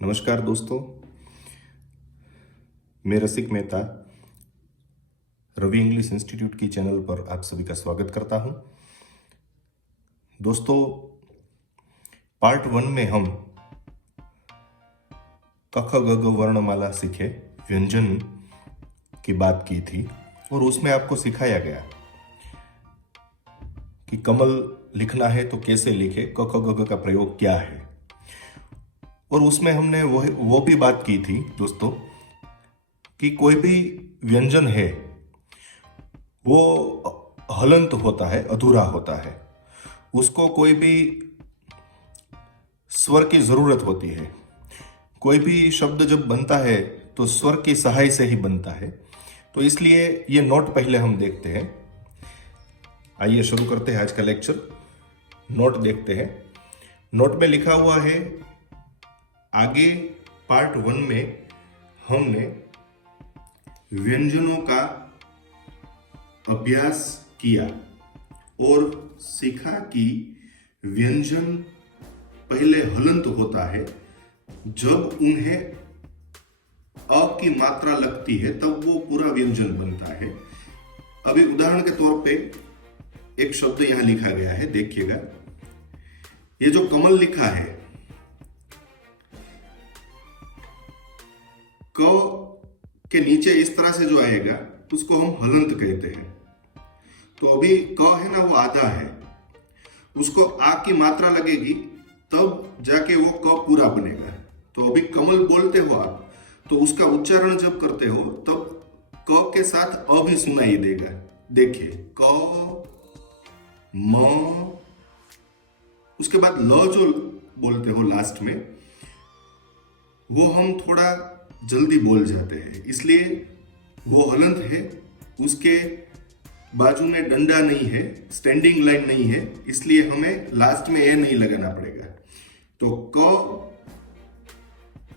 नमस्कार दोस्तों, मैं रसिक मेहता रवि इंग्लिश इंस्टीट्यूट की चैनल पर आप सभी का स्वागत करता हूं। दोस्तों, पार्ट 1 में हम क ख ग घ वर्णमाला सीखे व्यंजन की बात की थी और उसमें आपको सिखाया गया कि कमल लिखना है तो कैसे लिखे, क ख ग घ का प्रयोग क्या है। और उसमें हमने वो भी बात की थी दोस्तों कि कोई भी व्यंजन है वो हलंत होता है, अधूरा होता है, उसको कोई भी स्वर की जरूरत होती है। कोई भी शब्द जब बनता है तो स्वर की सहाय से ही बनता है। तो इसलिए ये नोट पहले हम देखते हैं। आइए शुरू करते हैं आज का लेक्चर। नोट देखते हैं। नोट में लिखा हुआ है, आगे पार्ट 1 में हमने व्यंजनों का अभ्यास किया और सीखा कि व्यंजन पहले हलंत होता है, जब उन्हें अ की मात्रा लगती है तब वो पूरा व्यंजन बनता है। अभी उदाहरण के तौर पे एक शब्द यहां लिखा गया है, देखिएगा। ये जो कमल लिखा है, क के नीचे इस तरह से जो आएगा उसको हम हलंत कहते हैं। तो अभी क है ना, वो आधा है, उसको आ की मात्रा लगेगी तब जाके वो क पूरा बनेगा। तो अभी कमल बोलते हो आप, तो उसका उच्चारण जब करते हो तब क के साथ अ भी सुनाई देगा। देखिए, क म, उसके बाद ल जो बोलते हो लास्ट में, वो हम थोड़ा जल्दी बोल जाते हैं, इसलिए वो हलंत है। उसके बाजू में डंडा नहीं है, स्टैंडिंग लाइन नहीं है, इसलिए हमें लास्ट में ए नहीं लगाना पड़ेगा। तो क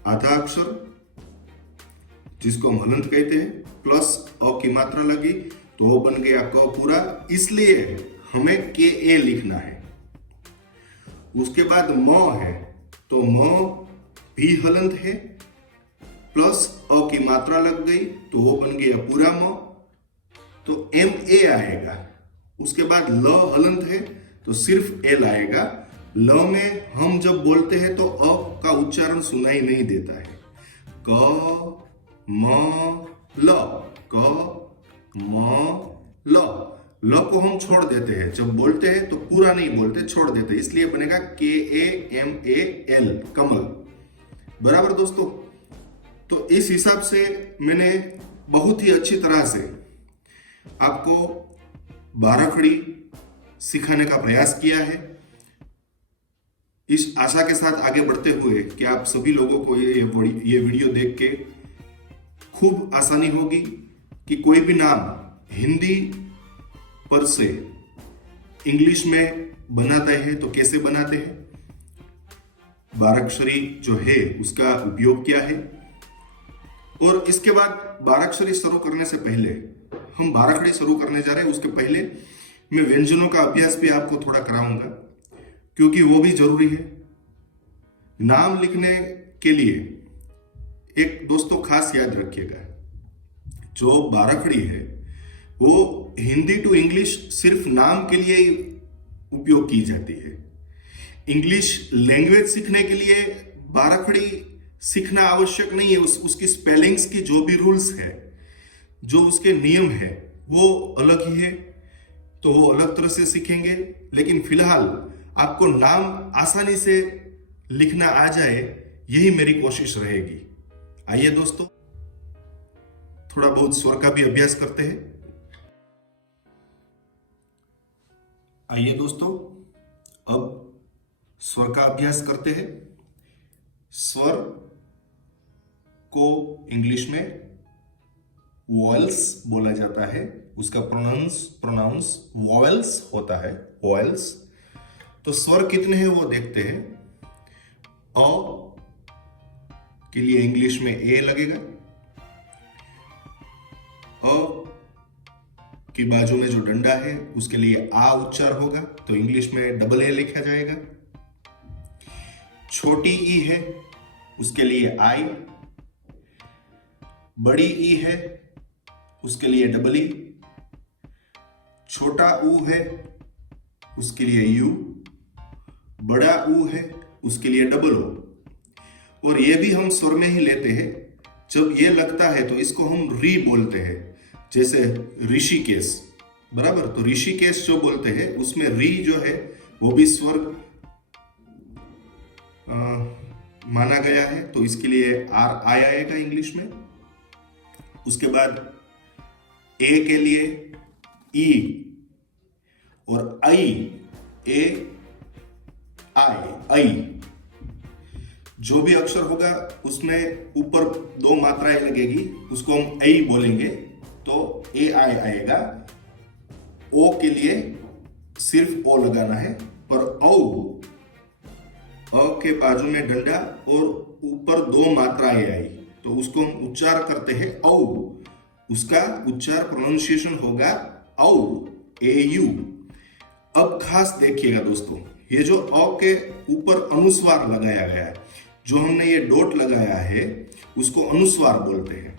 आधा अक्षर जिसको हम हलंत कहते हैं, प्लस अ की मात्रा लगी तो वो बन गया क पूरा, इसलिए हमें के ए लिखना है। उसके बाद म है, तो म भी हलंत है, प्लस अ की मात्रा लग गई तो वो बन गया पूरा म, तो एम ए आएगा। उसके बाद ल हलंत है तो सिर्फ एल आएगा। ल में हम जब बोलते हैं तो अ का उच्चारण सुनाई नहीं देता है। क म ल, क म ल, ल को हम छोड़ देते हैं, जब बोलते हैं तो पूरा नहीं बोलते, छोड़ देते हैं, इसलिए बनेगा के ए एम ए एल, कमल। बराबर दोस्तों। तो इस हिसाब से मैंने बहुत ही अच्छी तरह से आपको बाराखड़ी सिखाने का प्रयास किया है। इस आशा के साथ आगे बढ़ते हुए कि आप सभी लोगों को ये वीडियो देख के खूब आसानी होगी कि कोई भी नाम हिंदी पर से इंग्लिश में बनाते हैं तो कैसे बनाते हैं, बाराक्षरी जो है उसका उपयोग क्या है। और इसके बाद बाराक्षरी शुरू करने से पहले, हम बाराखड़ी शुरू करने जा रहे हैं, उसके पहले मैं व्यंजनों का अभ्यास भी आपको थोड़ा कराऊंगा, क्योंकि वो भी जरूरी है। नाम लिखने के लिए एक दोस्तों खास याद रखिएगा, जो बाराखड़ी है वो हिंदी टू इंग्लिश सिर्फ नाम के लिए ही उपयोग की जाती है। इंग्लिश लैंग्वेज सीखने के लिए बाराखड़ी सीखना आवश्यक नहीं है। उसकी स्पेलिंग्स की जो भी रूल्स है, जो उसके नियम है, वो अलग ही है, तो वो अलग तरह से सीखेंगे। लेकिन फिलहाल आपको नाम आसानी से लिखना आ जाए, यही मेरी कोशिश रहेगी। आइए दोस्तों, थोड़ा बहुत स्वर का भी अभ्यास करते हैं। आइए दोस्तों, अब स्वर का अभ्यास करते हैं। स्वर को इंग्लिश में वॉयल्स बोला जाता है, उसका प्रोनाउंस वॉयल्स होता है, वॉयल्स। तो स्वर कितने हैं वो देखते हैं। अ के लिए इंग्लिश में ए लगेगा, अ के बाजू में जो डंडा है उसके लिए आ उच्चार होगा, तो इंग्लिश में डबल ए लिखा जाएगा। छोटी ई है उसके लिए आई, बड़ी ई है उसके लिए डबल ई, छोटा ऊ है उसके लिए यू, बड़ा ऊ है उसके लिए डबल ओ। और ये भी हम स्वर में ही लेते हैं। जब ये लगता है तो इसको हम री बोलते हैं, जैसे ऋषिकेश, बराबर। तो ऋषिकेश जो बोलते हैं उसमें री जो है वो भी स्वर माना गया है, तो इसके लिए आर आई आएगा इंग्लिश में। उसके बाद ए के लिए ई और आई, ए आई, जो भी अक्षर होगा उसमें ऊपर दो मात्राएं लगेगी, उसको हम आई बोलेंगे, तो ए आई आएगा। ओ के लिए सिर्फ ओ लगाना है, पर औ अ के बाजू में डंडा और ऊपर दो मात्राएं आई, तो उसको हम उच्चार करते हैं औ। उसका उच्चार प्रोनाउंसिएशन होगा औ, ए यू। अब खास देखिएगा दोस्तों, ये जो अ के ऊपर अनुस्वार लगाया गया है, जो हमने ये डॉट लगाया है उसको अनुस्वार बोलते हैं।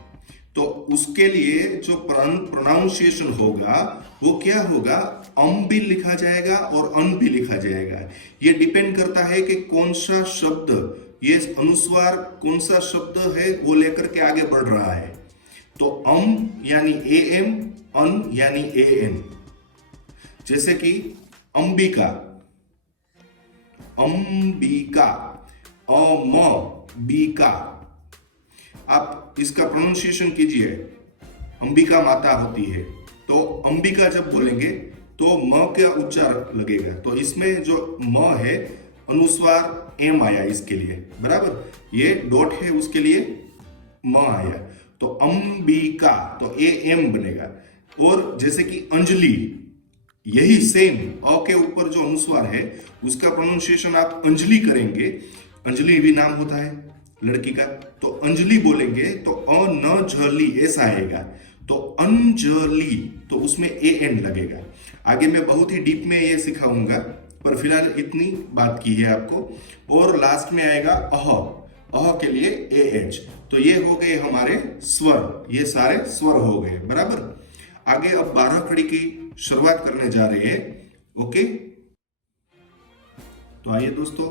तो उसके लिए जो प्रोनाउंसिएशन होगा वो क्या होगा, अम भी लिखा जाएगा और अन भी लिखा जाएगा। ये डिपेंड करता है कि कौन सा शब्द, ये अनुस्वार कौन सा शब्द है वो लेकर के आगे बढ़ रहा है। तो अम यानी ए एम, अन यानी ए एन। जैसे कि अंबिका, अंबिका, अम बीका। आप इसका प्रोनाउंसिएशन कीजिए, अंबिका माता होती है, तो अंबिका जब बोलेंगे तो म का उच्चार लगेगा। तो इसमें जो म है अनुस्वार एम आया इसके लिए, बराबर। ये डॉट है उसके लिए म आया, तो अंबिका, तो ए एम बनेगा। और जैसे कि अंजलि, यही सेम अ के ऊपर जो अनुस्वार है उसका प्रोनाउंसिएशन आप अंजलि करेंगे। अंजलि भी नाम होता है लड़की का, तो अंजलि बोलेंगे तो अ न झली ऐसा आएगा, तो अंजलि, तो उसमें ए एन लगेगा। आगे मैं बहुत ही डीप में ये सिखाऊंगा, पर फिलहाल इतनी बात की है आपको। और लास्ट में आएगा अह, अह के लिए ए एच। तो ये हो गए हमारे स्वर, ये सारे स्वर हो गए, बराबर। आगे अब 12 खड़ी की शुरुआत करने जा रहे हैं, ओके। तो आइए दोस्तों,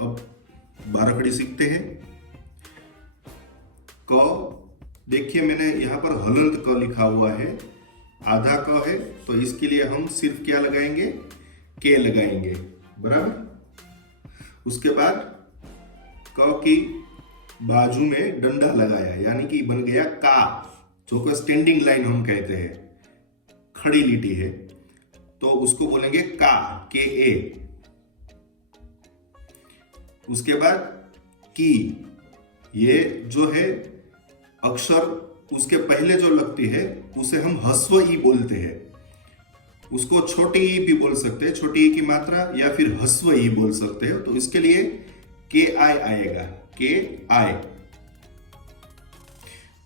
अब 12 खड़ी सीखते हैं। क, देखिए मैंने यहाँ पर हलंत क लिखा हुआ है, आधा क है, तो इसके लिए हम सिर्फ क्या लगाएंगे, के लगाएंगे, बराबर। उसके बाद क की बाजू में डंडा लगाया, यानी कि बन गया का, जो को स्टैंडिंग लाइन हम कहते हैं, खड़ी लिटी है, तो उसको बोलेंगे का, के ए। उसके बाद की, ये जो है अक्षर उसके पहले जो लगती है उसे हम हस्व ई बोलते हैं। उसको छोटी ई भी बोल सकते हैं, छोटी ई की मात्रा, या फिर हस्व ई बोल सकते हो। तो इसके लिए के आई आएगा, के आई।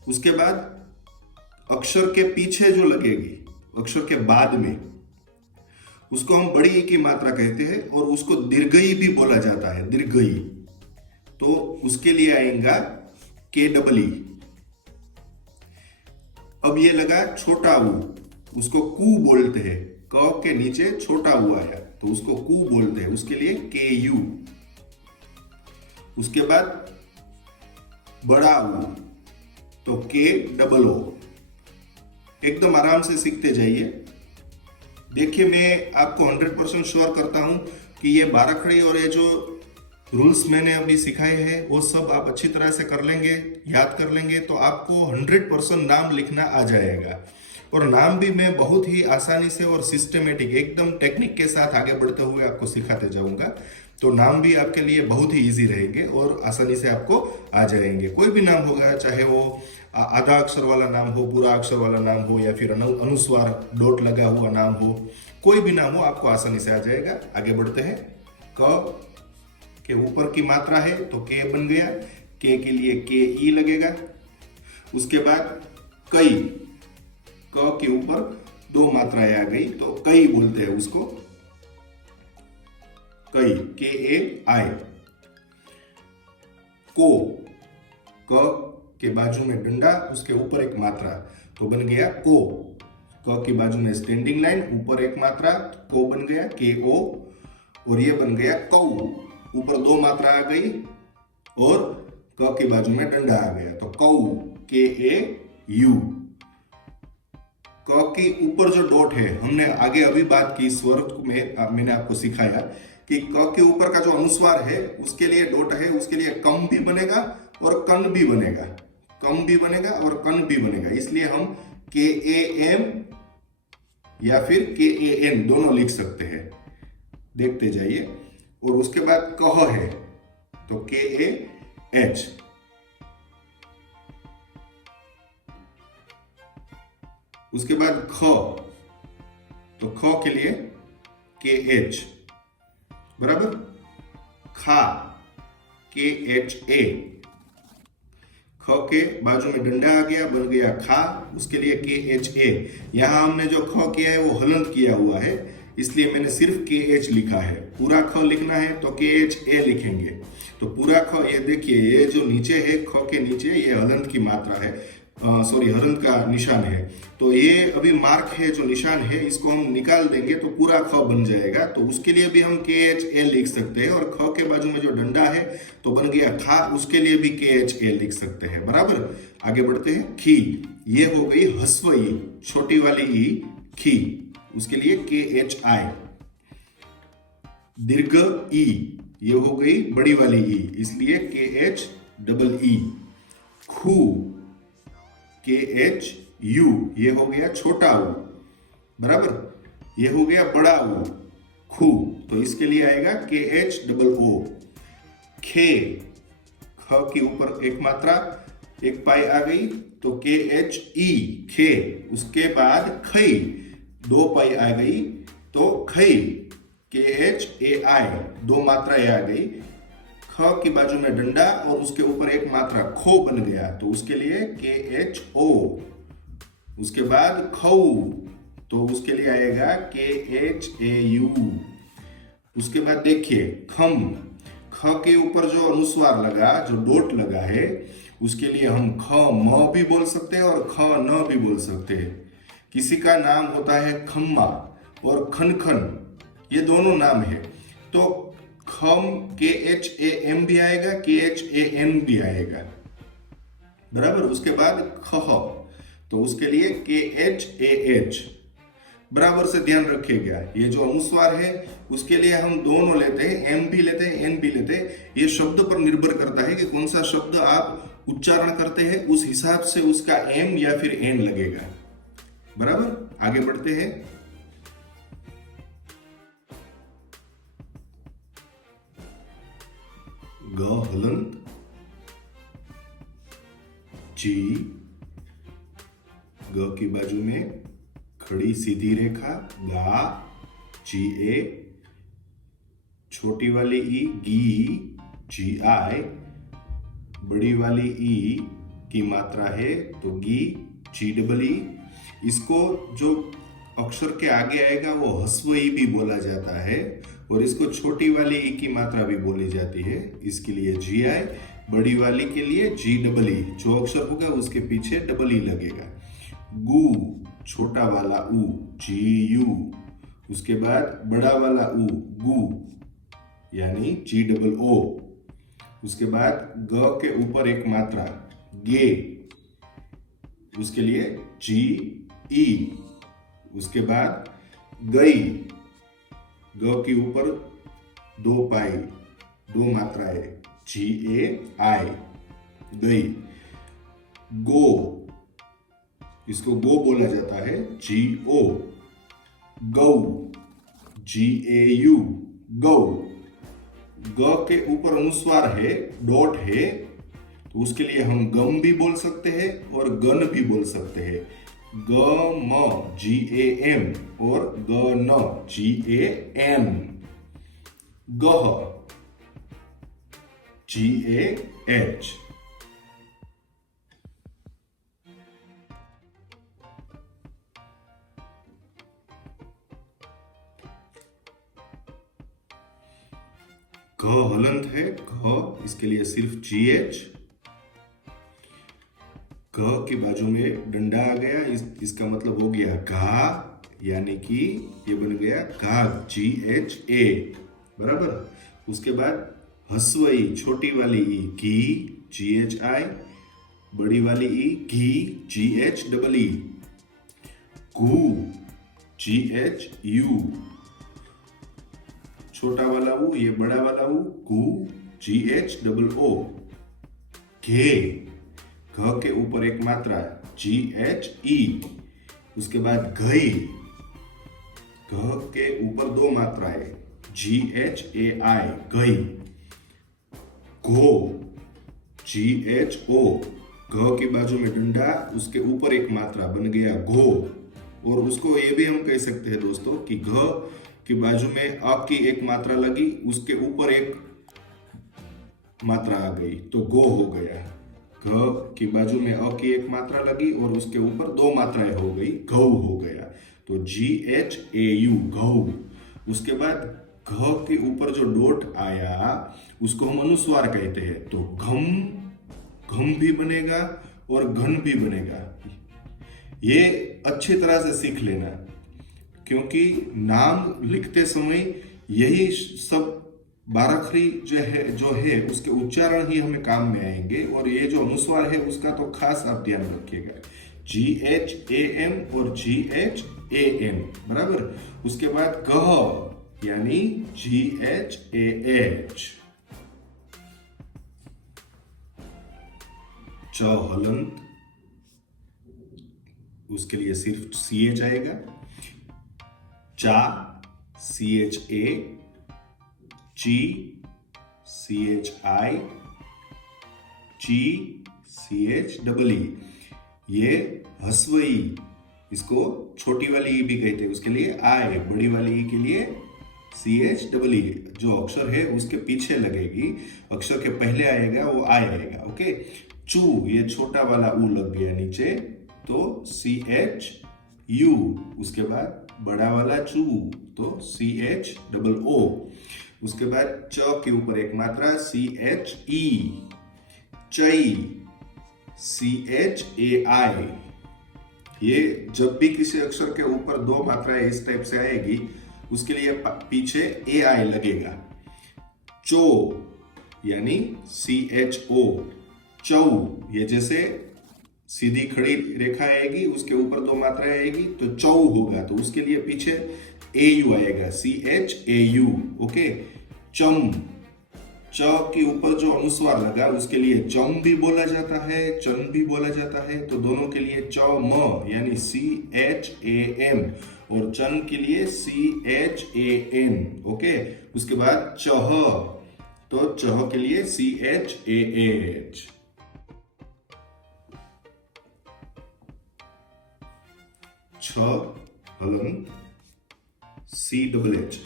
उसके बाद अक्षर के पीछे जो लगेगी, अक्षर के बाद में, उसको हम बड़ी ई की मात्रा कहते हैं, और उसको दीर्घई भी बोला जाता है, दीर्घई। तो उसके लिए आएगा के डबल ई। अब ये लगा छोटा ऊ, उसको कू बोलते हैं, क के नीचे छोटा ऊ आया तो उसको कू बोलते हैं, उसके लिए के यू। उसके बाद बड़ा ऊ, तो के डबल ओ। एकदम आराम से सीखते जाइए। देखिए, मैं आपको 100% श्योर करता हूं कि ये 12 खड़ी और ये जो रूल्स मैंने अभी सिखाए हैं वो सब आप अच्छी तरह से कर लेंगे, याद कर लेंगे, तो आपको 100% नाम लिखना आ जाएगा। और नाम भी मैं बहुत ही आसानी से और सिस्टमेटिक, एकदम टेक्निक के साथ आगे बढ़ते हुए आपको सिखाते जाऊंगा। तो नाम भी आपके लिए बहुत ही इजी रहेंगे और आसानी से आपको आ जाएंगे। कोई भी नाम होगा, चाहे वो आधा अक्षर वाला नाम हो, पूरा अक्षर वाला नाम हो, या फिर अनुस्वार डॉट लगा हुआ नाम हो, कोई भी नाम हो आपको आसानी से आ जाएगा। आगे बढ़ते हैं। क के ऊपर की मात्रा है तो के बन गया, के लिए के ई लगेगा। उसके बाद कई, क के ऊपर दो मात्राएं आ गई तो कई बोलते हैं उसको, कई, के ए आई। को, क के बाजू में डंडा, उसके ऊपर एक मात्रा, तो बन गया को। क की बाजू में स्टैंडिंग लाइन, ऊपर एक मात्रा, को बन गया के ओ, और ये बन गया कौ। ऊपर दो मात्रा आ गई और क की बाजू में डंडा आ गया, तो कौ, के ए यू। क के ऊपर जो डॉट है, हमने आगे अभी बात की स्वर में, मैंने आपको सिखाया कि क के ऊपर का जो अनुस्वार है उसके लिए डॉट है, उसके लिए कम भी बनेगा और कन भी बनेगा, कम भी बनेगा और कन भी बनेगा, इसलिए हम के ए एम या फिर के ए एन दोनों लिख सकते हैं। देखते जाइए। और उसके बाद कह है तो के ए एच, उसके बाद ख, तो ख के लिए के एच, बराबर। खा, के एच ए, ख के बाजू में डंडा आ गया, बन गया खा, उसके लिए के एच ए। यहां हमने जो ख किया है वो हलंत किया हुआ है, इसलिए मैंने सिर्फ के एच लिखा है। पूरा ख लिखना है तो के एच ए लिखेंगे। तो पूरा ख, ये देखिए, ये जो नीचे है ख के नीचे, ये हलंत की मात्रा है, सॉरी हलंत का निशान है। तो ये अभी मार्क है, जो निशान है, इसको हम निकाल देंगे तो पूरा ख बन जाएगा। तो उसके लिए भी हम के एच ए लिख सकते हैं, और ख के बाजू में जो डंडा है तो बन गया खा, उसके लिए भी के एच ए लिख सकते हैं, बराबर। आगे बढ़ते हैं। खी, ये हो गई हस्व ई, छोटी वाली ई, खी, उसके लिए के एच आई। दीर्घ ई, ये हो गई बड़ी वाली ई, इसलिए के एच डबल ई। खू, के एच यू, ये हो गया छोटा ऊ, बराबर। ये हो गया बड़ा ऊ, खू, तो इसके लिए आएगा के एच डबल ओ। खे, ख के ऊपर एक मात्रा, एक पाई आ गई, तो के एच ई, खे। उसके बाद खई, दो पाई आ गई, तो खई, के एच ए आई, दो मात्राएं आ गई। ख की बाजू में डंडा और उसके ऊपर एक मात्रा, खो बन गया, तो उसके लिए के एच ओ। उसके बाद खऊ, तो उसके लिए आएगा के एच ए यू। उसके बाद देखिए खम, ख के ऊपर जो अनुस्वार लगा, जो डॉट लगा है, उसके लिए हम ख म भी बोल सकते हैं और ख न भी बोल सकते हैं। किसी का नाम होता है खम्मा और खनखन, ये दोनों नाम है, तो खम के एच ए एम भी आएगा, के एच ए एन भी आएगा, बराबर। उसके बाद खह, तो उसके लिए के एच ए एच, बराबर से ध्यान रखिएगा। ये जो अनुस्वार है उसके लिए हम दोनों लेते हैं, एम भी लेते हैं, एन भी लेते हैं। ये शब्द पर निर्भर करता है कि कौन सा शब्द आप उच्चारण करते हैं, उस हिसाब से उसका एम या फिर एन लगेगा, बराबर। आगे बढ़ते हैं। ग हलंत, जी, ग की बाजू में खड़ी सीधी रेखा, गा, जी ए। छोटी वाली ई, गी, जी आई। बड़ी वाली ई की मात्रा है तो गी, जी डबल ई। इसको जो अक्षर के आगे आएगा वो ह्रस्व ई भी बोला जाता है, और इसको छोटी वाली ई की मात्रा भी बोली जाती है, इसके लिए जी आई। बड़ी वाली के लिए जी डबल ई, जो अक्षर होगा उसके पीछे डबल ई लगेगा। गु, छोटा वाला ऊ, जी यू। उसके बाद बड़ा वाला ऊ, गु, यानी जी डबल ओ। उसके बाद ग के ऊपर एक मात्रा, गे, उसके लिए जी ई। उसके बाद गई, ग के ऊपर दो पाई, दो मात्राएं, जी ए आई, गई। गो, इसको गो बोला जाता है, जी ओ। गौ, जी ए यू, गौ। ग के ऊपर अनुस्वार है, डॉट है, तो उसके लिए हम गम भी बोल सकते हैं और गन भी बोल सकते हैं। ग म, जी ए एम, और ग न, जी ए एन। गह, जी ए एच। घ हलंत है, घ, इसके लिए सिर्फ GH। घ की बाजू में डंडा आ गया, इसका मतलब हो गया घा, यानी कि ये बन गया घाघ, GHA, बराबर। उसके बाद हस्व ई, छोटी वाली ई, घी, GHI, बड़ी वाली ई, घी, GHEE, घू, GHU, छोटा वाला ऊ, ये बड़ा वाला ऊ, घू, GHOO, घे, घ के ऊपर एक मात्रा, GHE। उसके बाद घई, घ के ऊपर दो मात्राएं, GHAI, घई। घो, GHO, घ की बाजू में डंडा, उसके ऊपर एक मात्रा, बन गया घो। और उसको ये भी हम कह सकते हैं दोस्तों कि घ की बाजू में अ की एक मात्रा लगी, उसके ऊपर एक मात्रा आ गई तो गो हो गया। घ की बाजू में अ की एक मात्रा लगी और उसके ऊपर दो मात्राएं हो गई, गौ हो गया। तो GHAU, गौ। उसके बाद घ के ऊपर जो डॉट आया उसको हम अनुस्वार कहते हैं। तो घम, घम भी बनेगा और घन भी बनेगा। ये अच्छी तरह से सीख लेना, क्योंकि नाम लिखते समय यही सब बाराखरी जो है उसके उच्चारण ही हमें काम में आएंगे। और ये जो अनुस्वार है उसका तो खास आप ध्यान रखिएगा, GHAM और GHAN, बराबर। उसके बाद गह यानी GHAH, च हलंत, उसके लिए सिर्फ CH आएगा। चा, CHA, ची, CHI, ची, CHEE। ये हस्व ई, इसको छोटी वाली ई भी कहते हैं, उसके लिए आई, बड़ी वाली ई के लिए CHEE। जो अक्षर है उसके पीछे लगेगी, अक्षर के पहले आएगा वो आई आएगा। ओके। चू, ये छोटा वाला ऊ लग गया नीचे तो CHU। उसके बाद बड़ा वाला चू तो CHOO। उसके बाद च के ऊपर एक मात्रा, CHE, चई, CHAI। ये जब भी किसी अक्षर के ऊपर दो मात्राएं इस टाइप से आएगी उसके लिए पीछे AI लगेगा। चो यानी CHO, चौ, ये जैसे सीधी खड़ी रेखा आएगी उसके ऊपर दो मात्राएं आएगी तो चौ होगा, तो उसके लिए पीछे AU आएगा, CHAU। ओके। चम, च के ऊपर जो अनुस्वार लगा उसके लिए चम भी बोला जाता है, चन भी बोला जाता है। तो दोनों के लिए च म यानी CHAM और चन के लिए CHAN। ओके। उसके बाद चह, तो चह के लिए CHAH। छ हलंत, CHH।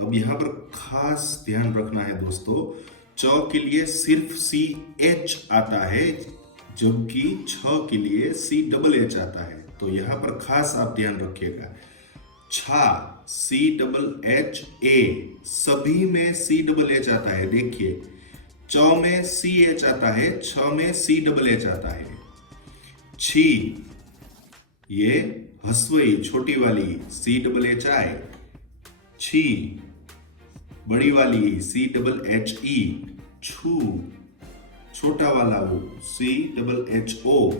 अब यहां पर खास ध्यान रखना है दोस्तों, च के लिए सिर्फ CH आता है जबकि छ के लिए CHH आता है। तो यहां पर खास आप ध्यान रखिएगा। छा, CHHA, सभी में CHH आता है। देखिए, च में CH आता है, छ में CHH आता है। छी, ये हस्वई, छोटी वाली CHHI, छी, बड़ी वाली CHHE, छू, छोटा वाला वो CHHU,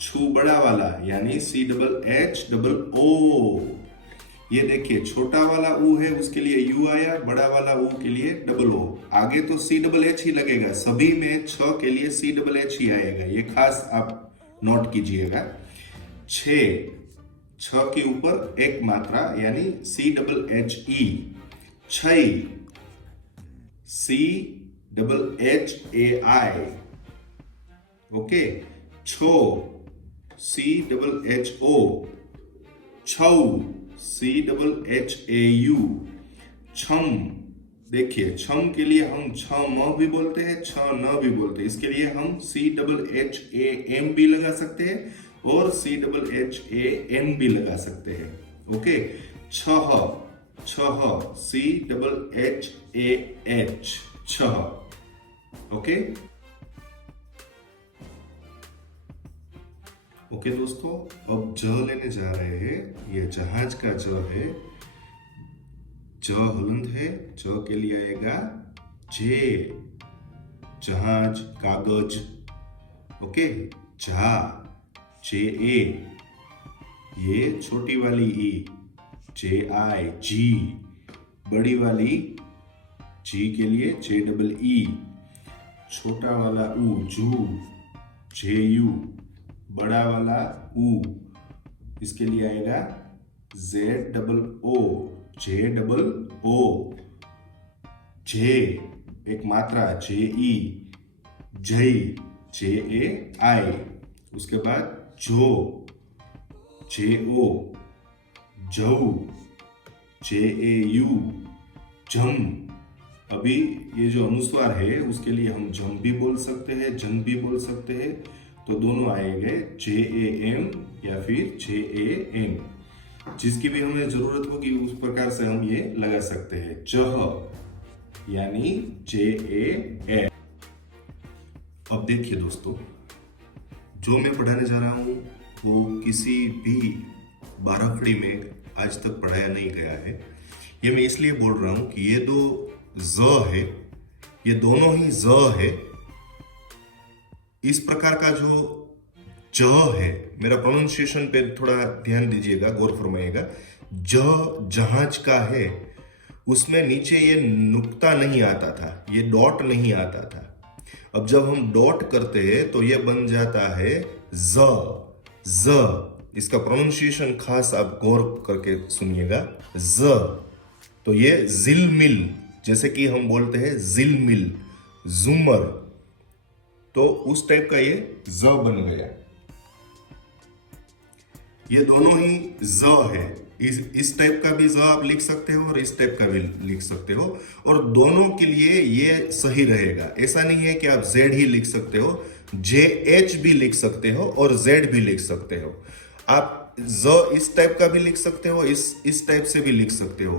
छू बड़ा वाला यानी CHHO। ये देखिए, छोटा वाला ऊ है उसके लिए U आया, बड़ा वाला ऊ के लिए O। आगे तो CHH ही लगेगा, सभी में छ के लिए CHH ही आएगा, ये खास आप नोट कीजिएगा। छ, छ के ऊपर एक मात्रा यानी CHHE, छई, CHHAI। ओके। छो, CHHO, छौ, CHHAU, छम, देखिए छम के लिए हम छम भी बोलते हैं, छ न भी बोलते हैं, इसके लिए हम CHHAM भी लगा सकते हैं और CHHAN भी लगा सकते हैं। ओके। छह, छह, CHHAH, छह। ओके ओके दोस्तों, अब ज लेने जा रहे हैं। ये जहाज का ज है, ज हलंत है। ज के लिए आएगा जे, जहाज, कागज। ओके, जा, जे ए, ये छोटी वाली ई, जे आई, जी। बड़ी वाली जी के लिए जे डबल ई। छोटा वाला ऊ, जू, जे यू। बड़ा वाला ऊ, इसके लिए आएगा जेड डबल ओ, जे डबल ओ। जे एक मात्रा, जे ई, जय, जे ए आई। उसके बाद जो, जे ओ, जऊ, जे ए यू, जम। अभी ये जो अनुस्वार है उसके लिए हम जम भी बोल सकते हैं, जन भी बोल सकते हैं। तो दोनों आएंगे जे ए एम या फिर जे ए एम, जिसकी भी हमें जरूरत होगी उस प्रकार से हम ये लगा सकते हैं। जह यानी जे ए एम। अब देखिए दोस्तों, जो मैं पढ़ाने जा रहा हूं वो किसी भी बाराखड़ी में आज तक पढ़ाया नहीं गया है। ये मैं इसलिए बोल रहा हूं कि ये दो ज है, ये दोनों ही ज है। इस प्रकार का जो ज है, मेरा प्रोनाउंसिएशन पे थोड़ा ध्यान दीजिएगा, गौर फरमाइएगा। ज जहाज का है, उसमें नीचे ये नुक्ता नहीं आता था, ये डॉट नहीं आता था। अब जब हम डॉट करते हैं तो ये बन जाता है ज। इसका प्रोनाउंसिएशन खास आप गौर करके सुनिएगा, ज। तो ये जिलमिल, जैसे कि हम बोलते हैं जिलमिल, जुमर, तो उस टाइप का ये ज बन गया। ये दोनों ही ज है। इस टाइप का भी ज आप लिख सकते हो और इस टाइप का भी लिख सकते हो, और दोनों के लिए ये सही रहेगा। ऐसा नहीं है कि आप जेड ही लिख सकते हो, जे एच भी लिख सकते हो और जेड भी लिख सकते हो। आप ज इस टाइप का भी लिख सकते हो, इस टाइप से भी लिख सकते हो,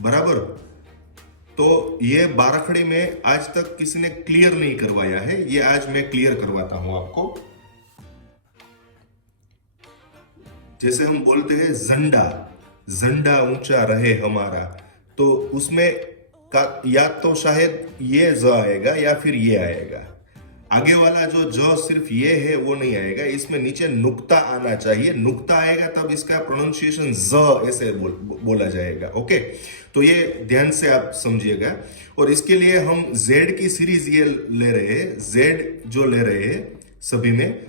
बराबर। तो ये बाराखड़ी में आज तक किसी ने क्लियर नहीं करवाया है, ये आज मैं क्लियर करवाता हूं आपको। जैसे हम बोलते हैं झंडा, झंडा ऊंचा रहे हमारा, तो उसमें का या तो शायद ये ज आएगा या फिर ये आएगा। आगे वाला जो ज सिर्फ ये है वो नहीं आएगा, इसमें नीचे नुक्ता आना चाहिए। नुक्ता आएगा तब इसका प्रोनाउंसिएशन ज ऐसे बोला जाएगा। ओके, तो ये ध्यान से आप समझिएगा। और इसके लिए हम जेड की सीरीज ये ले रहे हैं, जेड जो ले रहे हैं सभी में,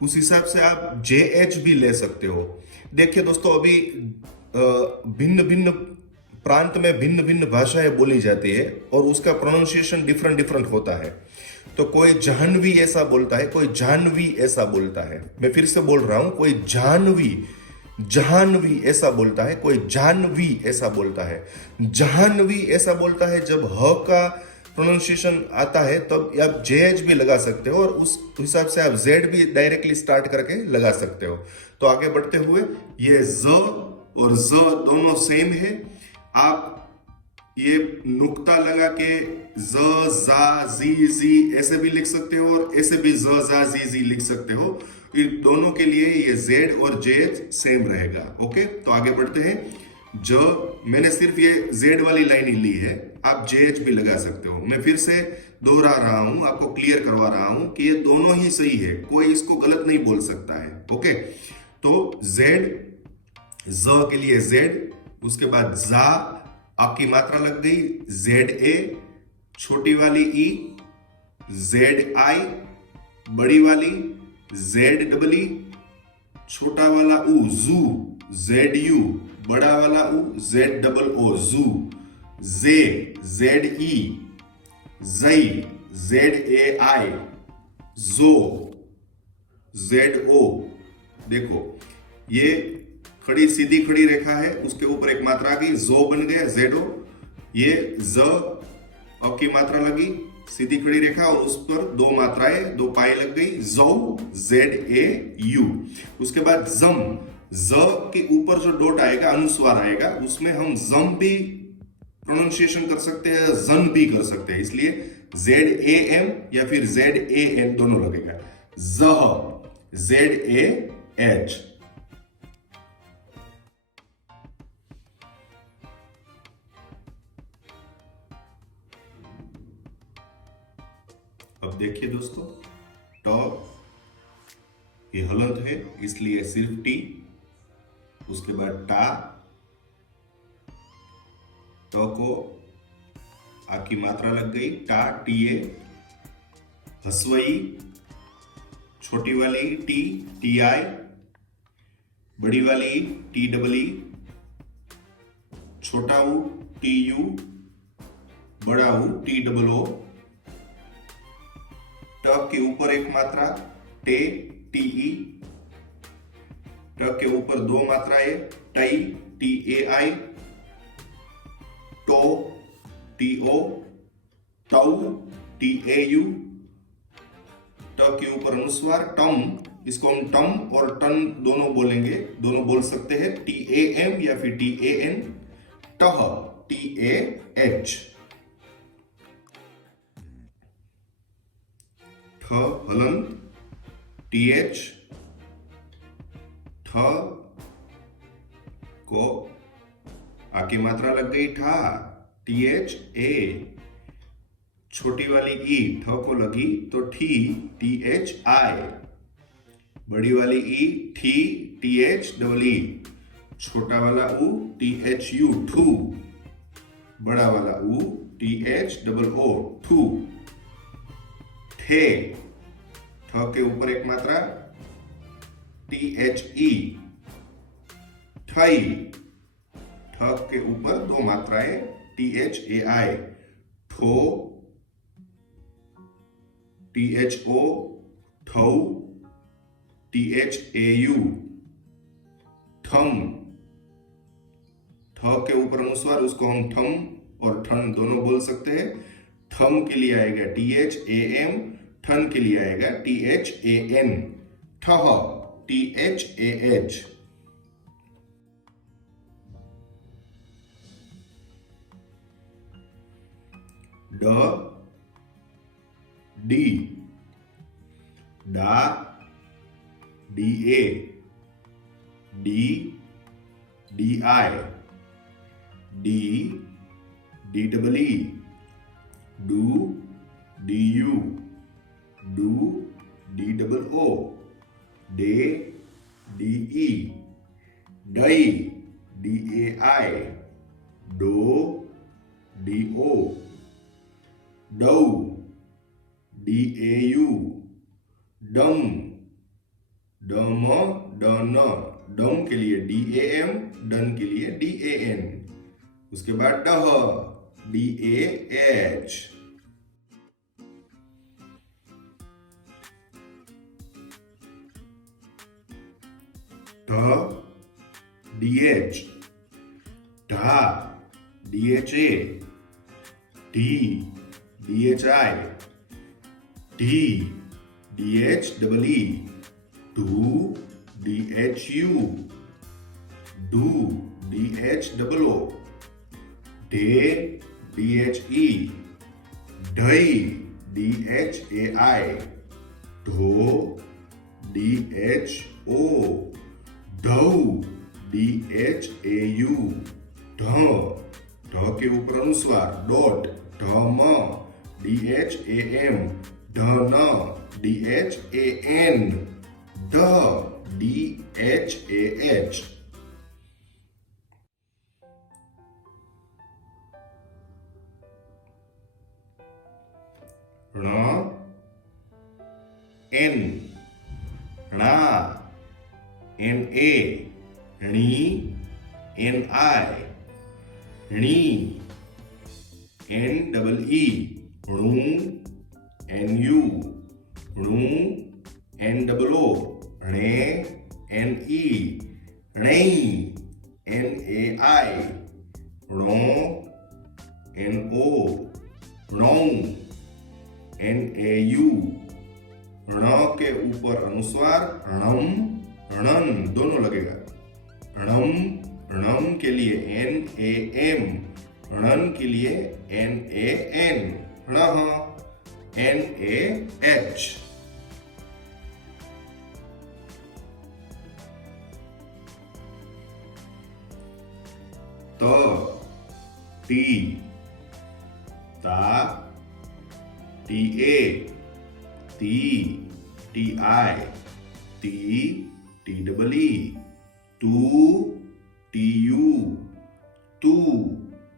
उस हिसाब से आप जे एच भी ले सकते हो। देखिए दोस्तों, अभी भिन्न भिन्न प्रांत में भिन्न भिन्न भाषाएं बोली जाती है और उसका प्रोनाउंसिएशन डिफरेंट डिफरेंट होता है। तो कोई जाह्नवी ऐसा बोलता है, कोई जानवी ऐसा बोलता है। मैं फिर से बोल रहा हूं, कोई जहानवी ऐसा बोलता है, कोई जानवी ऐसा बोलता है। जहानवी ऐसा बोलता है जब ह का प्रोनाउंसिएशन आता है तब आप जे एच भी लगा सकते हो, और उस हिसाब से आप जेड भी डायरेक्टली स्टार्ट करके लगा सकते हो। तो आगे बढ़ते हुए, ये ज और ज दोनों सेम है। आप ये नुक्ता लगा के ज, जा, जी ऐसे भी लिख सकते हो और ऐसे भी ज, जा, जी लिख सकते हो। ये दोनों के लिए ये जेड और जे एच सेम रहेगा। ओके, तो आगे बढ़ते हैं। मैंने सिर्फ ये जेड वाली लाइन ही ली है, आप जे एच भी लगा सकते हो। मैं फिर से दोहरा रहा हूं, आपको क्लियर करवा रहा हूं कि ये दोनों ही सही है, कोई इसको गलत नहीं बोल सकता है। ओके, तो जेड, ज के लिए जेड, उसके बाद जा, आपकी मात्रा लग गई, जेड ए, छोटी वाली ई, जेड आई, बड़ी वाली जेड डबल ई, छोटा वाला ऊ, जू, जेड यू, बड़ा वाला ऊ, जेड डबल ओ, जू, जे, जेड ई, जई, जेड ए आई, जो, जेड ओ। देखो, ये खड़ी सीधी खड़ी रेखा है, उसके ऊपर एक मात्रा आ गई, जो बन गया जेड ओ। ये ज की मात्रा लगी, सीधी खड़ी रेखा, और उस पर दो मात्राएं, दो पाए लग गई, जौ, जेड ए यू। उसके बाद जम, ज के ऊपर जो डॉट आएगा, अनुस्वार आएगा, उसमें हम जम भी प्रोनाउंसिएशन कर सकते हैं, जन भी कर सकते हैं, इसलिए ZAM या फिर ZAN दोनों लगेगा। जह, ZAH। अब देखिए दोस्तों, ट ये हलंत है, इसलिए सिर्फ टी, उसके बाद टा, ट को आ की मात्रा लग गई, टा, टीए, हसवई, छोटी वाली टी, TI, बड़ी वाली TEE, छोटा ऊ TU, बड़ा ऊ TOO, ट के ऊपर एक मात्रा टे, TE, ट के ऊपर दो मात्राएं टई, TAI, to, TO, tau, TAU, ट के ऊपर अनुस्वार टम, इसको हम टम और टन दोनों बोलेंगे, दोनों बोल सकते हैं, TAM या फिर TAN, टह, TAH, ठ हलंत, TH, ठ को आकी मात्रा लग गई ठा, THA, छोटी वाली ई ठ को लगी तो ठी, THI, बड़ी वाली ई ठी, THEE, छोटा वाला ऊ THU, ठू, बड़ा वाला ऊ THOO, ठू, ठे, ठ के ऊपर एक मात्रा THE, ठई, ठ के ऊपर दो मात्राएं THAI, ठो, THO, ठौ, THAU, ठम, ठ के ऊपर अनुस्वार, उसको हम ठम और ठन दोनों बोल सकते हैं। थम के लिए आएगा THAM, ठन के लिए आएगा THAN, ठह, THAH, ड, डी, डा, DA, डी, DI, डी, DEE, डू, DU, डू, DOO, डे, DE, डई, DAI, डो, DO, डौ, DAU, डम, डम, डन, डम के लिए DAM, डन के लिए DAN, उसके बाद डह, DAH, ढ, DH, ढा, DHA, ढी, DHI, ढी, DHEE, ढू, DHU, do, DHOO, ढे, DHE, ढई, DHAI, ढो, DHO, ढौ, DHAU, ढ, ढ के ऊपर अनुस्वार डॉट, ढम, DHAM, ढन, DHAN, ढ, DHAH, ण, एन, णा, NA, णी, NI, णी, NEE, णू, NU, णू, NOO, णे, NE, णई, NAI, णो, NO, णौ, NAU, ण के ऊपर अनुस्वार णम, णन दोनों लगेगा। णम, णम के लिए एन ए एम, णन के लिए एन ए एन, णः एन ए एच, त टी, ता टी ए, ती टी आई, ती टी डबल ई, तू टी यू, तू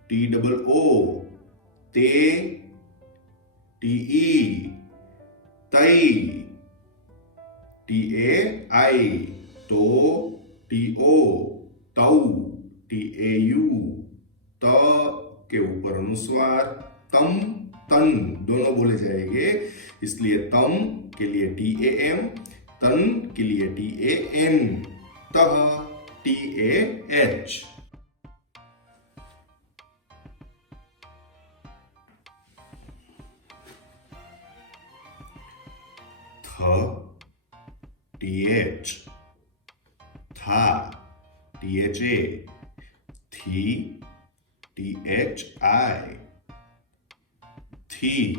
टी डबल ओ, ते टी ई, तई टी ए आई, तो टी ओ, तऊ टी ए यू, त के ऊपर अनुस्वार, तम तन दोनों बोले जाएंगे, इसलिए तम के लिए टी ए एम, तन के लिए टी ए एन, तह टी ए एच। थ टी एच, था टी एच ए, थी टी एच आई, थी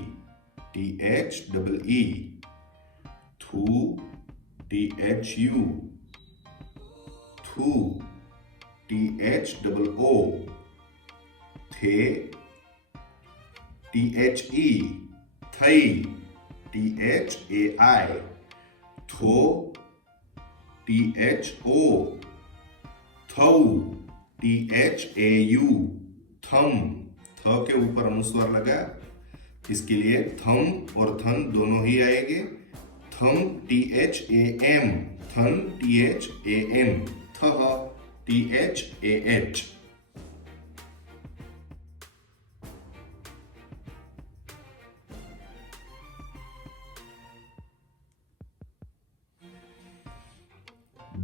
टी एच डबल ई, थू टी एच यू, थू टी एच डबल ओ, थे टी एच ई, थई टी एच ए आई, थो टी एच ओ, थऊ टी एच ए यू, थम, थ के ऊपर अनुस्वार लगा, इसके लिए थम और थन दोनों ही आएंगे। थम टी एच ए एम, थन टी एच ए एन, थह टी एच ए एच।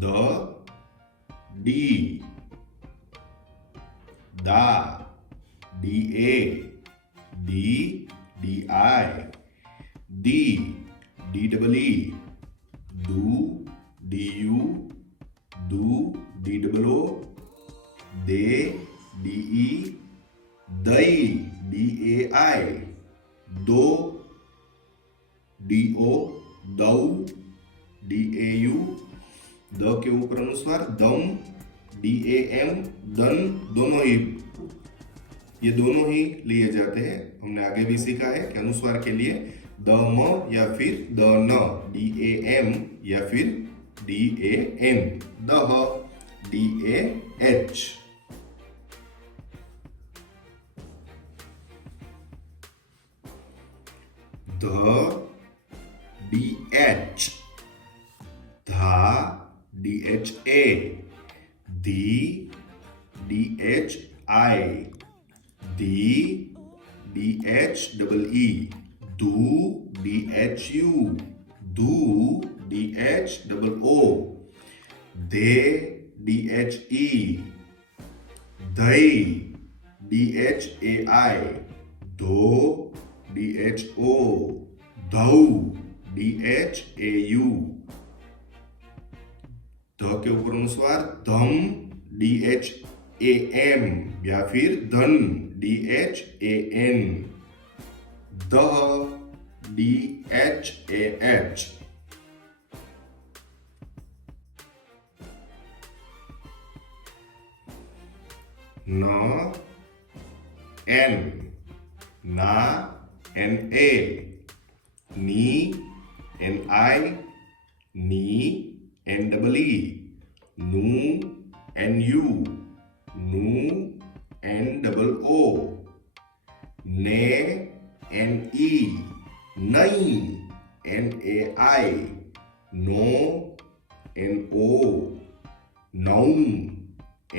द डी, दा डी ए, दी डी आई, दी डी डबल ई, दू डी यू, दू डी डबल ओ, दे डी ई, दई डी ए आई, दो डी ओ, दऊ डी ए यू, द के ऊपर अनुस्वार, दम डी ए एम, दन दोनों ही, ये दोनों ही लिए जाते हैं। हमने आगे भी सीखा है कि अनुस्वार के लिए द म या फिर द न, डी ए एम या फिर डी ए एन, दह डी ए एच। ध डी एच, धा डी एच ए, धी डी एच आई, दी डी एच डबल ई, दू डी एच यू, दू डी एच डबल ओ, दे डी एच ई, दई डी एच ए आई, दो डी एच ओ, दऊ डी एच ए यू, ध के ऊपर अनुस्वार, धम डी एच ए एम या फिर धन डी एच ए एन, दह डी एच ए एच। न एन, ना एन ए, नी एन आई, नी एन डबल ई, नू एन यू, नू एन डबल ओ, ने एन ई, नई एन ए आई, नो एन ओ, नौ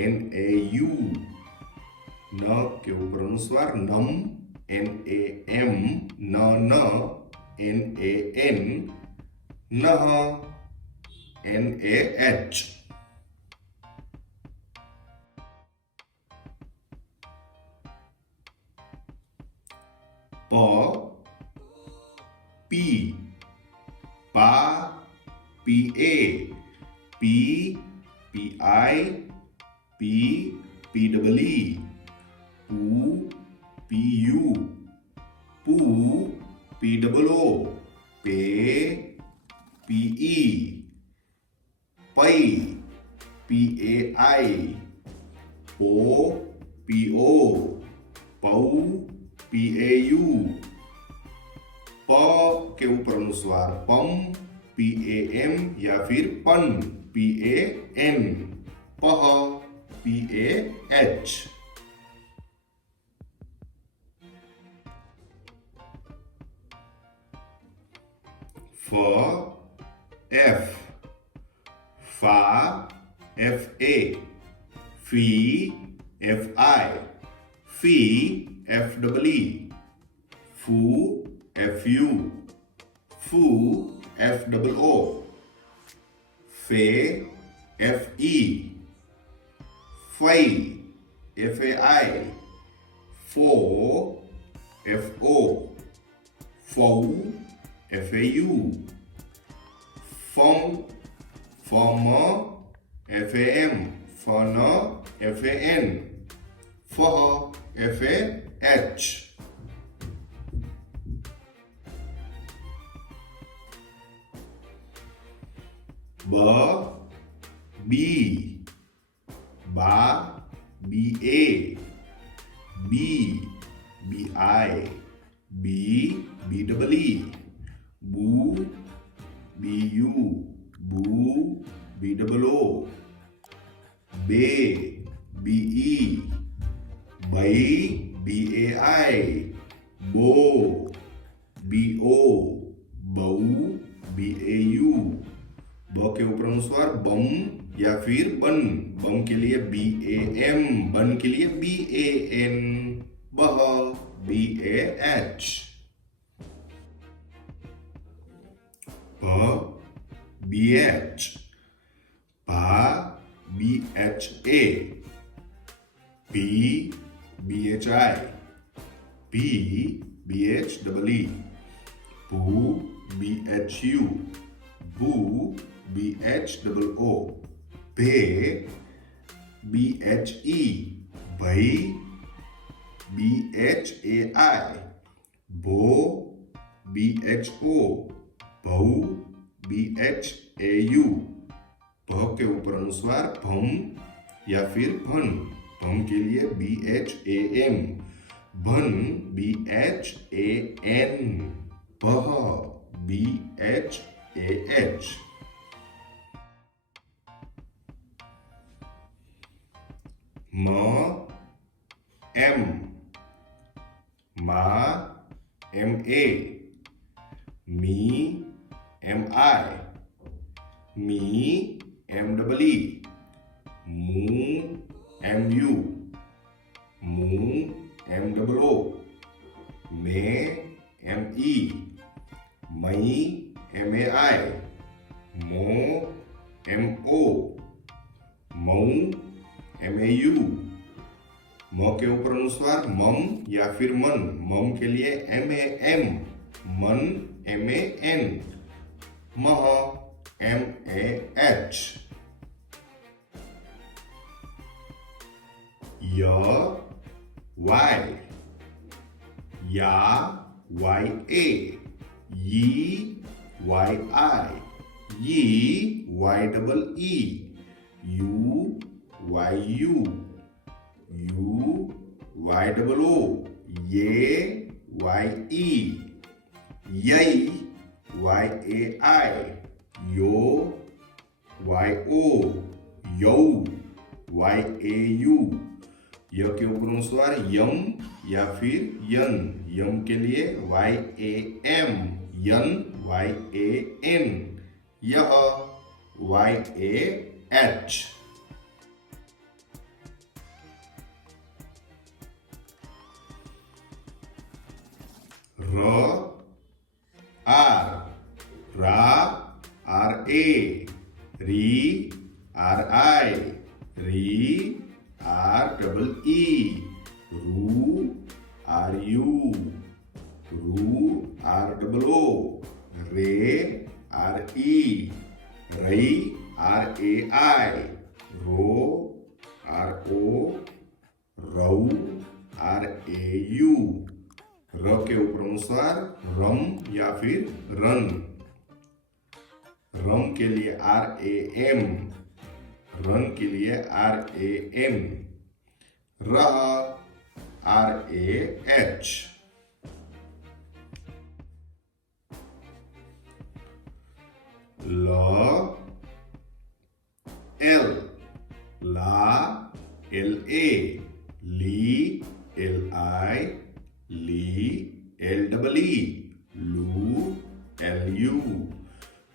एन ए यू, न के ऊपर अनुस्वार, नम एन ए एम, न एन ए एन, नह एन ए एच। प पी, पा पी ए, पी पी आई, पी पी डबल ई, पू पी यू, पू पी डबल ओ, पे पी ई, पै पी ए आई, पो पी ओ, पौ पी ए यू, प के ऊपर अनुस्वार पम पी ए एम या फिर पन पी ए एन, पह पी ए एच। फ एफ, फा एफ ए, फी एफ आई, फी एफ डबल ई, फू एफ यू, फू एफ डबल ओ, फे एफ ई, फई एफ ए आई, फो एफ ओ, फौ एफ ए यू, फम फम एफ ए एम, फन एफ ए एन, फह एफ ए एच। ब बी, बा बी ए, बी बी आई, बी बी डबल ई, बू बी यू, बू बी डबल ओ, बे बी ई, बई बी ए आई, बो बी ओ, बऊ बी ए यू, ब के ऊपर अनुस्वार बम या फिर बन, बम के लिए बी ए एम, बन के लिए बी ए एन, बह बी ए एच। प बी एच, पा बी एच ए, पी बी एच आई, पी बी एच डबल ई, पू बी एच यू, बू बी एच डबल ओ, पे बी एच ई, भई बी एच ए आई, भो बी एच ओ, भऊ बी एच ए यू, भ के ऊपर अनुस्वार भम या फिर भन, भम के लिए बी एच ए एम, भन बी एच ए एन, भह बी एच ए एच। म एम, मा एम ए, मी एम आई, मी एम डबल ई, मू एम यू, मू एम डबल ओ, मे एम ई, मई एम ए आई, मो एम ओ, मऊ एम ए यू, म के ऊपर अनुस्वार मम या फिर मन, मम के लिए एम ए एम, मन एम ए एन, मह एम ए एच। य वाई, या वाई ए, यी वाई आई, यी वाई डबल ई, यू वाई यू, यू वाई डबल ओ, ये वाई ई, यई Y A I, yo Y O, यौ वाई ए यू, य के ऊपर अनुस्वार यम या फिर यन, यम के लिए वाई ए एम, यन वाई ए एन, यह वाई ए एच। र आर, रा आर ए, री आर आई, री आर डबल ई, रू आर यू, रू आर डबल ओ, रे आर ई, रई आर ए आई, रो आर RAU, र के ऊपर अनुस्वार रम या फिर रन। रम के लिए RAM, रन के लिए RAM, RAH। ल L, ला LA, ली LI, ली LEE, लू LU,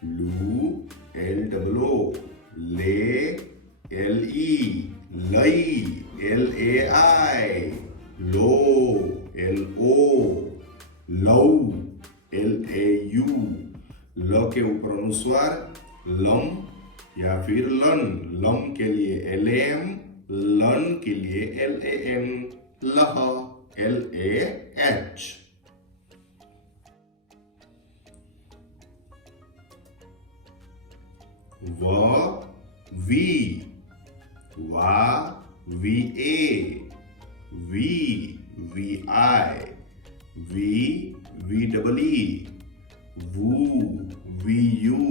लू LOO, ले LE, लई LAI, लो LO, लौ LAU। ल के ऊपर अनुस्वार लम या फिर लन। लम के लिए LAM, लन के लिए LAM, लह LAH। व वी, वा VA, वी VI, वी VEE, वू VU,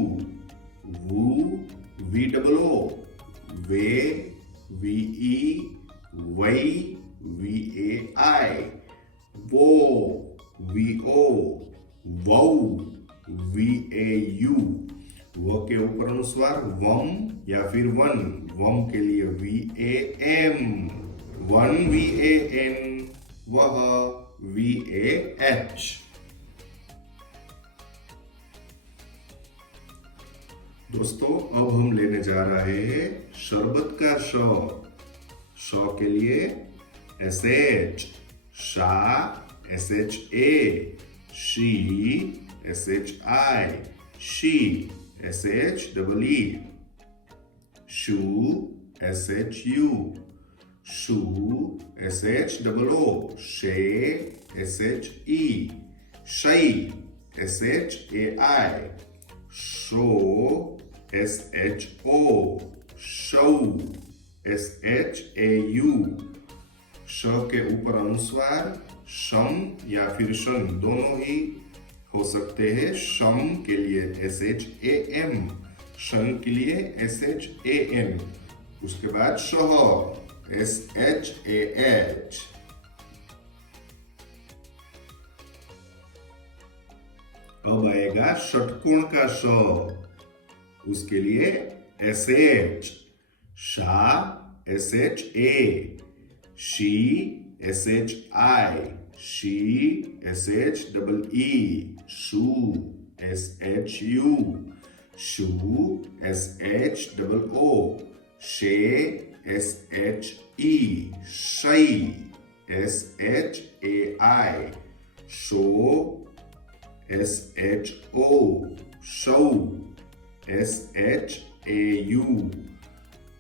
वू VOO, वे VE, वै VAI, वो VO, वौ VAU। व के ऊपर अनुस्वार वम या फिर वन। वम के लिए VAM, वन VAN, वह VAH। दोस्तों अब हम लेने जा रहे हैं शरबत का श। श के लिए SH, शा SHA, she SHI, she SHEE, shoe SHU, shoe SHOO, शे SHE, शई SHAI, शो SHO, शौ SHAU। श के ऊपर अनुस्वार शम या फिर शन दोनों ही हो सकते हैं। शम के लिए SHAM, शन के लिए SHAN। उसके बाद शह SHAH। अब आएगा षटकोण का श। उसके लिए SH, शा SHA, she SHI, she SHEE, shoe SHU, shoe SHOO, शे SHE, शई SHAI, शो SHO, शौ SHAU।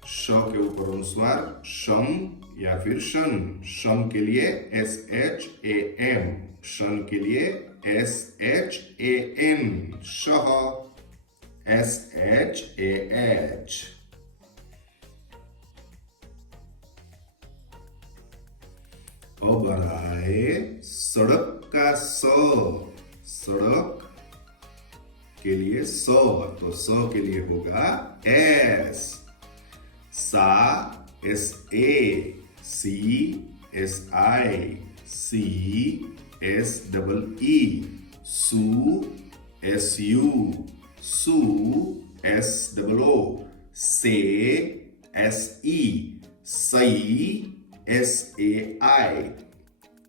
श के ऊपर अनुस्वार शम या फिर शन। शम के लिए SHAM, शन के लिए SHAN, शह SHAH। अब आ रहा है सड़क का स। सड़क के लिए स, तो स के लिए होगा S, सा SA, सी SI, सी SEE, सू SU, सू SOO, से SE, सई SAI,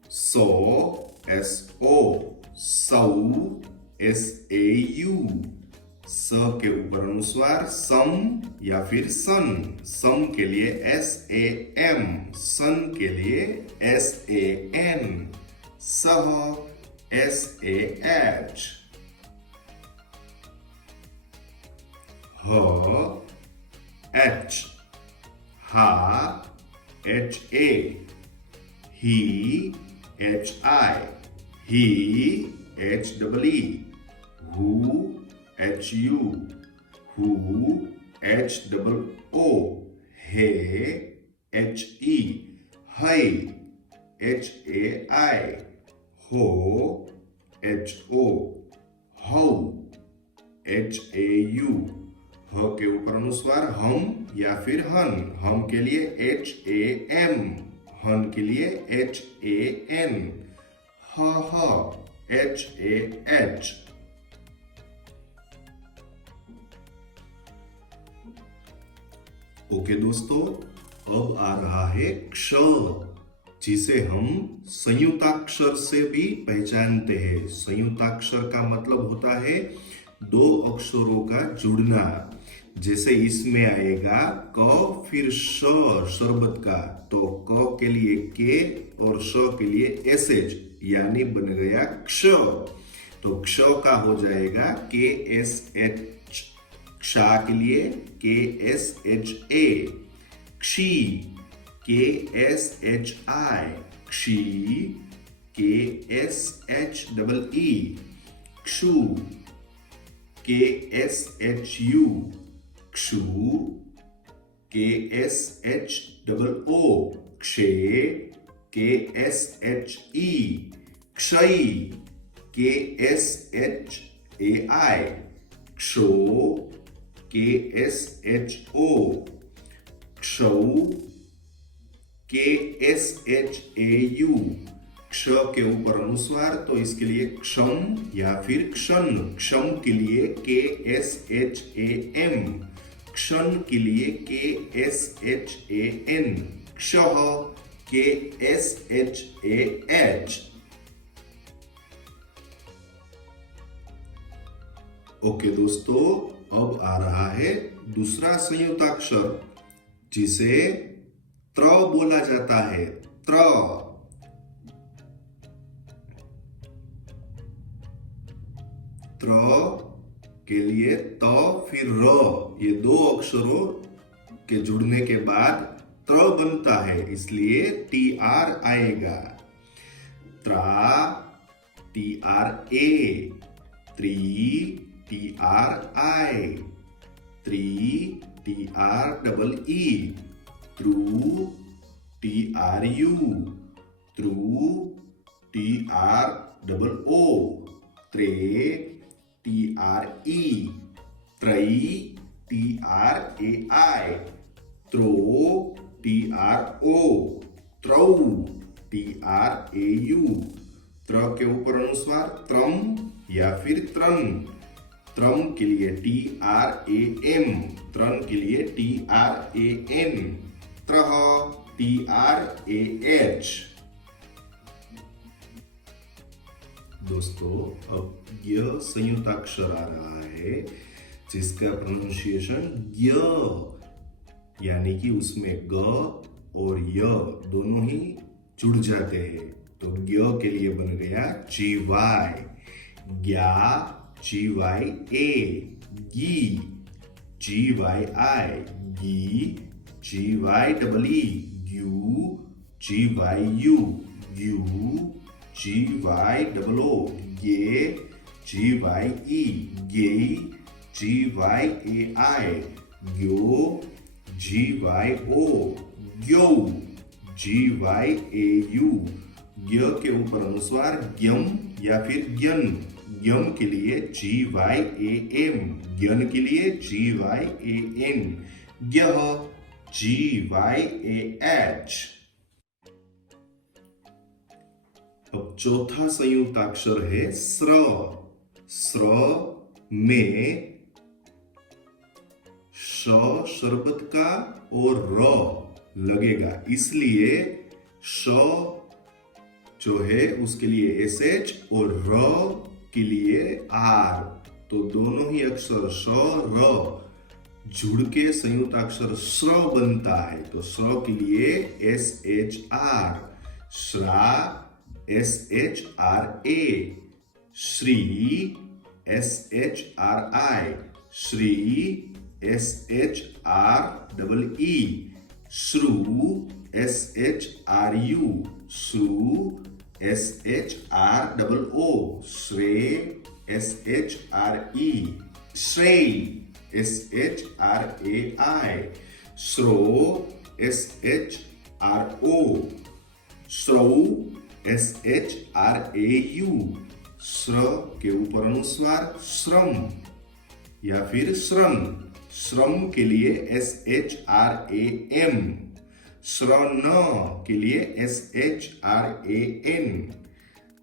सो SO, सौ SAU। स के ऊपर अनुस्वार सम या फिर सन। सम के लिए SAM, सन के लिए SAN, सह SAH। ह H, हा HA, ही HI, ही HEE, हु HU, हु HOO, हे HE, है HAI, हो, HO, हौ, HAU, ह के ऊपर अनुस्वार हम या फिर हन, हम के लिए HAM, हन के लिए HAN, HAH, ओके दोस्तों, अब आ रहा है क्ष, जिसे हम संयुक्ताक्षर से भी पहचानते हैं। संयुक्ताक्षर का मतलब होता है दो अक्षरों का जुड़ना। जैसे इसमें आएगा क फिर श, शरबत का, तो क के लिए के और श के लिए एसएच, यानी बन गया क्ष। तो क्ष का हो जाएगा के एस एच, क्षा के लिए के एस एच ए, क्षी के एस एच आई, क्षी के एस एच डबल ई, क्षु के एस एच यू, क्षु के एस एच डबल ओ, क्षे के एस एच ई, क्षयी के एस एच ए आई, क्षो के एस एच ओ, क्षौ के एस एच ए यू, क्ष के ऊपर अनुस्वार, तो इसके लिए क्षम या फिर क्षण। क्षम के लिए के एस एच ए एम, क्षण के लिए के एस एच ए एन, क्षः के S H A H. Okay दोस्तों, अब आ रहा है दूसरा संयुक्ताक्षर, जिसे त्र बोला जाता है। त्र, त्र के लिए त फिर र, ये दो अक्षरों के जुड़ने के बाद त्र बनता है, इसलिए टी आर आएगा। त्रा, टी आर ए, त्री, टी आर आई, त्री, टी आर डबल ई, त्रु, टी आर यू, त्रु, टी आर डबल ओ, त्रे, टी आर ई, त्रयी, टी आर ए आई, त्रो, टी आर ओ, त्रौ, टी आर ए यू। त्र के ऊपर अनुस्वार त्रम या फिर त्रन। त्रम के लिए टी आर ए एम, त्रन के लिए टी आर ए एन, त्रह, टी आर ए एच। दोस्तों, अब यह संयुक्ताक्षर आ रहा है जिसका प्रोनाउंसिएशन य, यानी कि उसमें ग और य दोनों ही जुड़ जाते हैं। तो ग के लिए बन गया जी वाई, ग्या, जी वाई ए, गी, जी वाई आई, गी, जी वाई डबल ई, ग्यू, जी वाई यू, ग्यू, जी वाई डबल ओ, गे, जी वाई ई, गेई, जी वाई ए आई, ग्यो, जी वाई ओ, ग्यो, जी वाई ए यू। ग्य के ऊपर अनुस्वार ग्यम या फिर ज्ञन। ग्यम के लिए जी वाई ए एम, ज्ञन के लिए जी वाई ए एन, ग्यह, जी वाई ए एच। अब चौथा संयुक्ताक्षर है स्र। स्र में श शरबत का और र लगेगा, इसलिए श जो है उसके लिए एस एच और र के लिए आर। तो दोनों ही अक्षर श र जुड़ के संयुक्ताक्षर श्र बनता है। तो श्र के लिए एस एच आर, श्रा, एस एच आर ए, श्री, एस एच आर आई, श्री, S H R double E, श्रु, एस एच आर यू, श्रु, S H R double O, श्रे, एस एच आर ई, श्रेय, S H R A I, श्रो, S H R O, श्रऊ, SHRAU, श्र के ऊपर अनुस्वार श्रम, या फिर श्रम, श्रम के लिए SHRAM, श्रन के लिए SHRAN,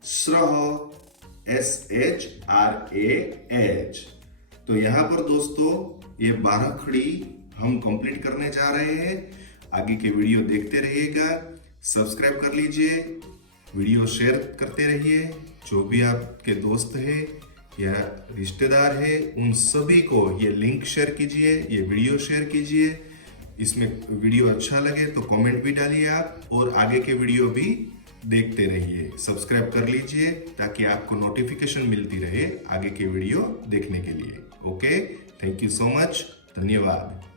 श्रह, SHRAH। तो यहां पर दोस्तों ये 12 खड़ी हम कंप्लीट करने जा रहे हैं। आगे के वीडियो देखते रहिएगा, सब्सक्राइब कर लीजिए, वीडियो शेयर करते रहिए। जो भी आपके दोस्त है या रिश्तेदार है उन सभी को ये लिंक शेयर कीजिए, ये वीडियो शेयर कीजिए। इसमें वीडियो अच्छा लगे तो कमेंट भी डालिए आप, और आगे के वीडियो भी देखते रहिए। सब्सक्राइब कर लीजिए ताकि आपको नोटिफिकेशन मिलती रहे आगे के वीडियो देखने के लिए। Okay, thank you so much, धन्यवाद।